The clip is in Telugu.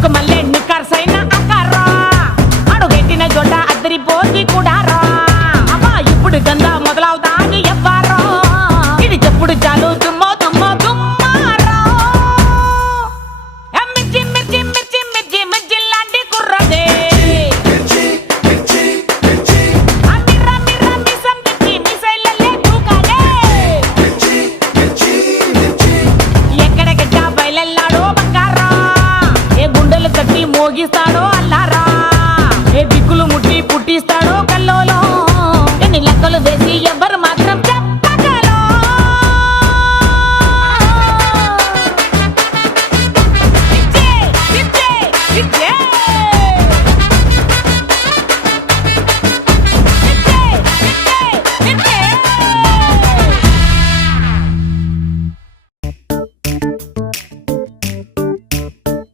ముసుకు మల్లె నిక్కర్సైన అక్కారా అడుగెట్టిన జొడ్డ అద్దరిపోతి కూడా రా అమ్మా ఇప్పుడు గంధ మొదలవుతాది ఎవ్వారో ఇది చెప్పుడు చాలు దుమ్మో దుమ్మో దుమ్మారో మిర్చి మిర్చి మిర్చి మిర్చి మిర్చి లాంటి కుర్రదే అమ్మిర్రా మిర్రా మిసం తెచ్చి మిసైలల్లే దూకాలే ఎక్కడెక్కడ బయలెల్లాడో బంగారా ఏ గుండెలు కట్టి మోగిస్తాడో అల్లారా ఏ దిక్కులు ముట్టి పుట్టిస్తాడో కల్లో